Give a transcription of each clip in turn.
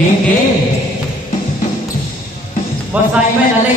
Game. Boss Simon, alay.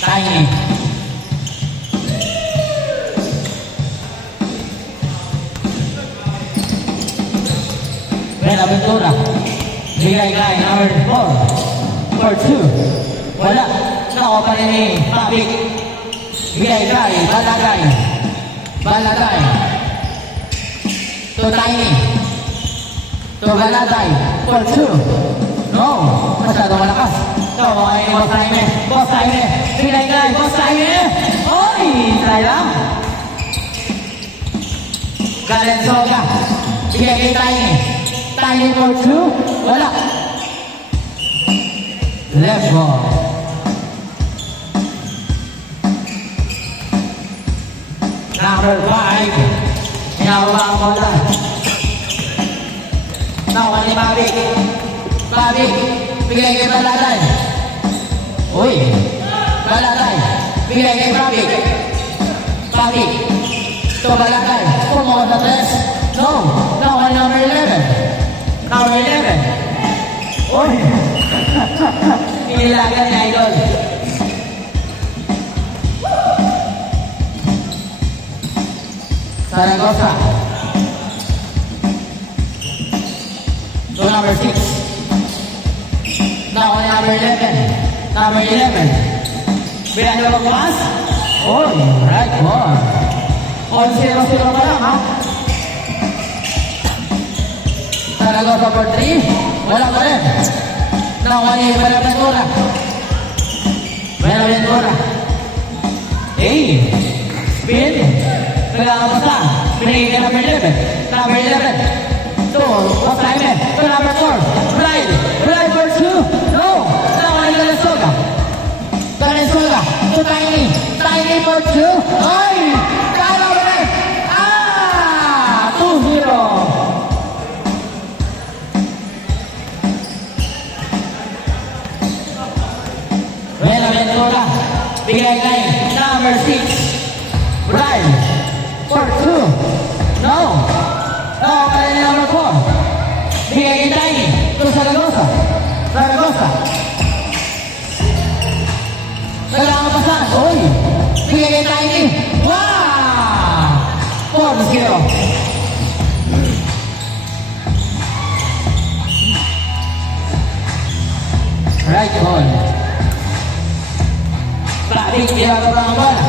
Tiny. Buenaventura. Bigay number 4. For 2. Wala. Nako pa rin ni Mavik. Bigay Balagay. To Tiny. To Balagay. For 2. No. Masyadong malakas. No, ay Boss Jaime. Bigay Boss Jaime. Oy! Sayang. Galensoga. Bigay Tiny for 2. Wala. Left ball. Number 5. Hinababa ang bola. Nakuha ni Mavik. Bigay kay Balagay. Uy. Balagay. Bigay kay Mavik. To Balagay. Pumunta sa 3. No. Nakuha number 11. Uy. Inilagan ni Idol. Zaragoza. To number 6. Now number 11. Bilang dua kemas. Oh, right ball. 0-0 pa lang, ha? Zaragoza for 3. Wala pa rin. Now Buenaventura. Hey, spin. Nagkakapasa. Pinigil ka number 11. To Boss Jaime. To number 4. Ride for 2. No. Nakuha ni Galensoga. To Tiny for 2. Ay! Kala mo rin. 2-0. Buenaventura. Bigay kay number 6. Ride for 2. No. Kaya ni number 4. Bigay kay Tiny. To Zaragoza. Nagkakapasan. Uy. Bigay kay Tiny. Wow! 4-0. Right ball. Mavik, ginagawa ang bola.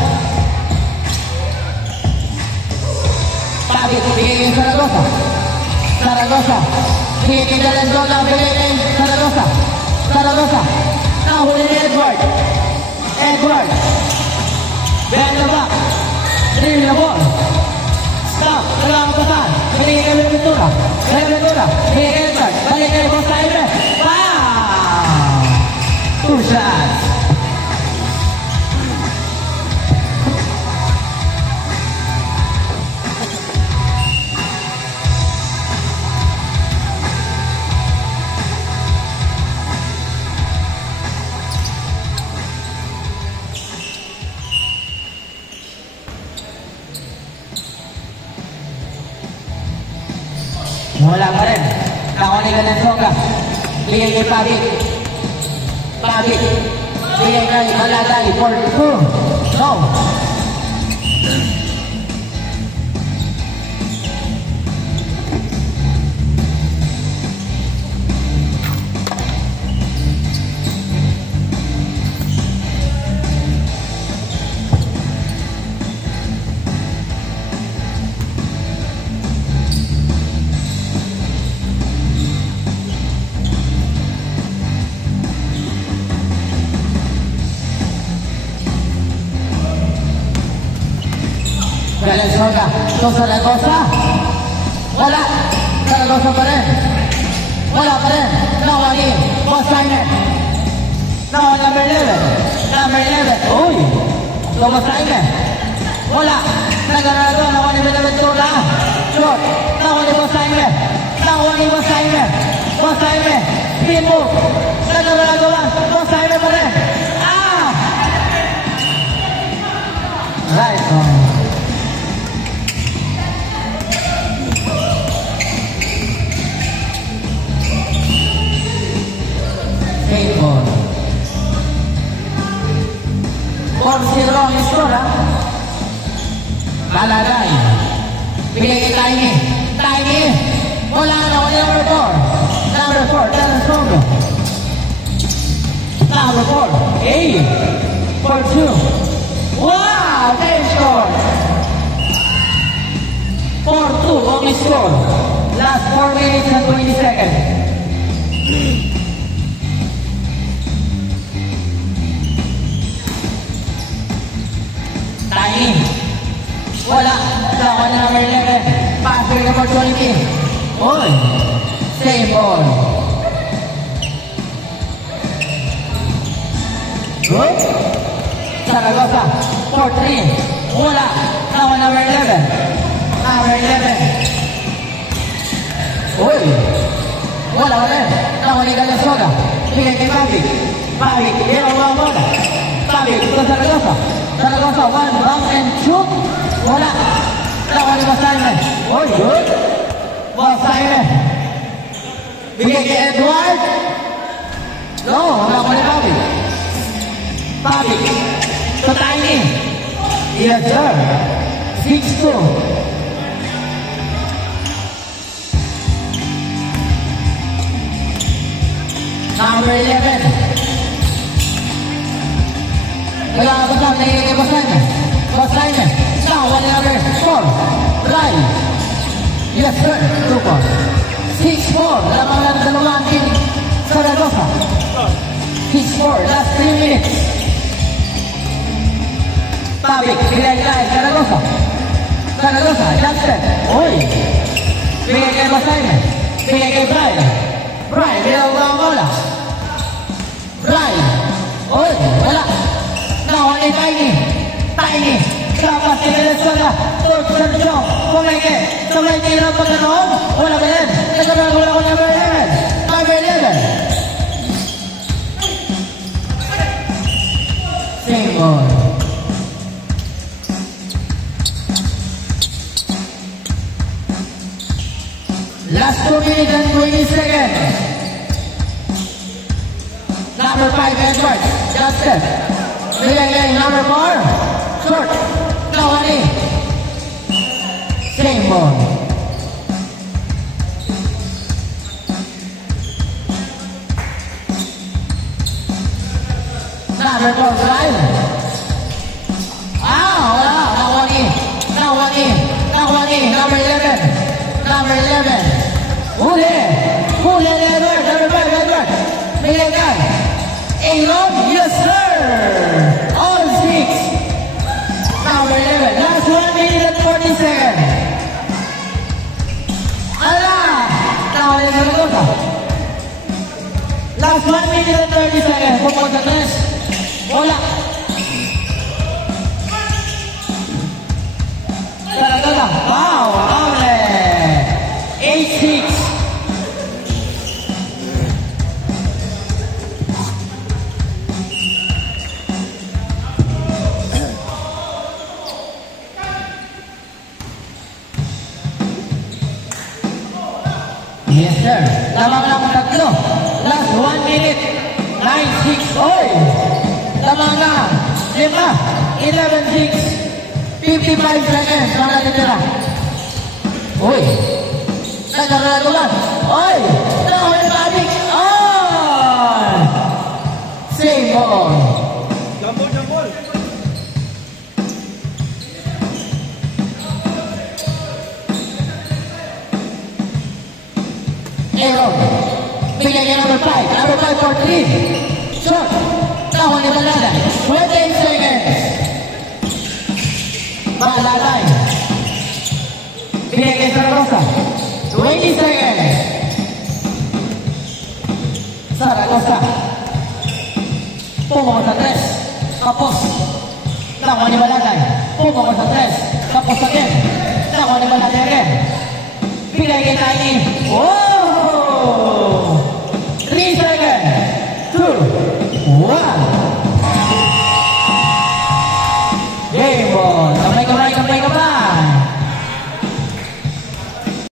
Mavik, bigay kay Zaragoza. Bigay kay Galensoga. Bigay kay Zaragoza. Nahuli ni Edward. Behind the back. Dribble the ball. Stop. Nagkakapasan. Bigay kay Buenaventura. Bigay kay Edward. Balik kay Boss Jaime. Wow! 2 shots. Wala pa rin. Nakuha ni Galensoga. Bigay kay Mavik. Bigay kay Balagay for 2. No. Galensoga. To Zaragoza. Wala. Zaragoza pa rin. Nakuha ni Boss Jaime. Number 11. Uy. To Boss Jaime. Wala. Nakuha ni Buenaventura. Short. Nakuha ni Boss Jaime. Spin move. Boss Jaime pa rin. Skateboard. 4-0 ang score, ha? Balalay. Bigay kay Tiny. Tiny. Wala na ako number 4. Number 4, Dallas Congo. Number 4, 8. 4-2. Wow! Same score. 4-2 ang score. Last 4 minutes and 20 seconds. Tiny. Wala. Ako na number 11. Passing number 20. Oy. Same ball. Good. Zaragoza. 4-3. Wala. Ako number 11. Number 11. Uy. Wala ulit. Ako ni Galasoga. Bigay kay Pabik. Pabik. Hero ang bola. Pabik. Ito Zaragoza. Zaragoza. 1 bump and shoot. Wala. Ako ni Basaime. Uy. Good. Basaime. Bigay kay Edward. No. Ako ni Pabik. Pabik. So Tiny. Yes, sir. 6-2. Number 11. Nagkakabasang nagiging Basaime. Basaime. Now, one number 4. Rai. Yes, sir. 2 points. 6-4. Lamang ng dalawang team. Zaragoza. 6-4. Last 3 minutes. Pabik. Bigay kay Zaragoza. Zaragoza. Justin. Uy. Bigay kay Basaime. Bigay kay Brian. Brian. Bigay ang bola. Brian. Uy. Wala. Now, only Tiny. Tiny. Kapas ni Venezuela. Third position. Kumenge. Kumenge ng pagkanoon. Wala ba yan? Nagkabagula ko number 11. Number 11. Same ball. Last 2 minutes and 20 seconds. Number 5, Edward. Justin. Bigay number 4. Short. Kawani. Same ball. Number 4, Brian. Wala. Kawani. Kawani. Kawani. Number 11. Number 11. Huli. Huli Edward. Number 5, Edward. Bigay kay Aaron. Yes, sir. All 6. Number 11. Last 1 minute and 40 seconds. Ala! Tawag na Zaragoza. Last 1 minute and 30 seconds. Pupunta sa tres. Wala. Zaragoza. Wow! Ole! 8-6. Yes, sir. Lamang lang ang tatlo. Last 1 minute. 9-6. Oy! Lamang na. 5. 11-6. 55 seconds. Mga natitira. Uy! Nagkakalagulan. Oy! Nakawin na Pabik. Oy! Same ball. Jambol, jambol. Aaron. Bigay niya number 5. Number 5 for 3. Short. Nakawin ni Balalay. 28 seconds. Balalay. Bigay kay Zaragoza. 20 seconds. Zaragoza. Pumungo sa 3. Kapos. Nakawin ni Balalay. Pumungo sa 3. Kapos again. Nakawin ni Balalay again. Bigay kay Tiny. Oh!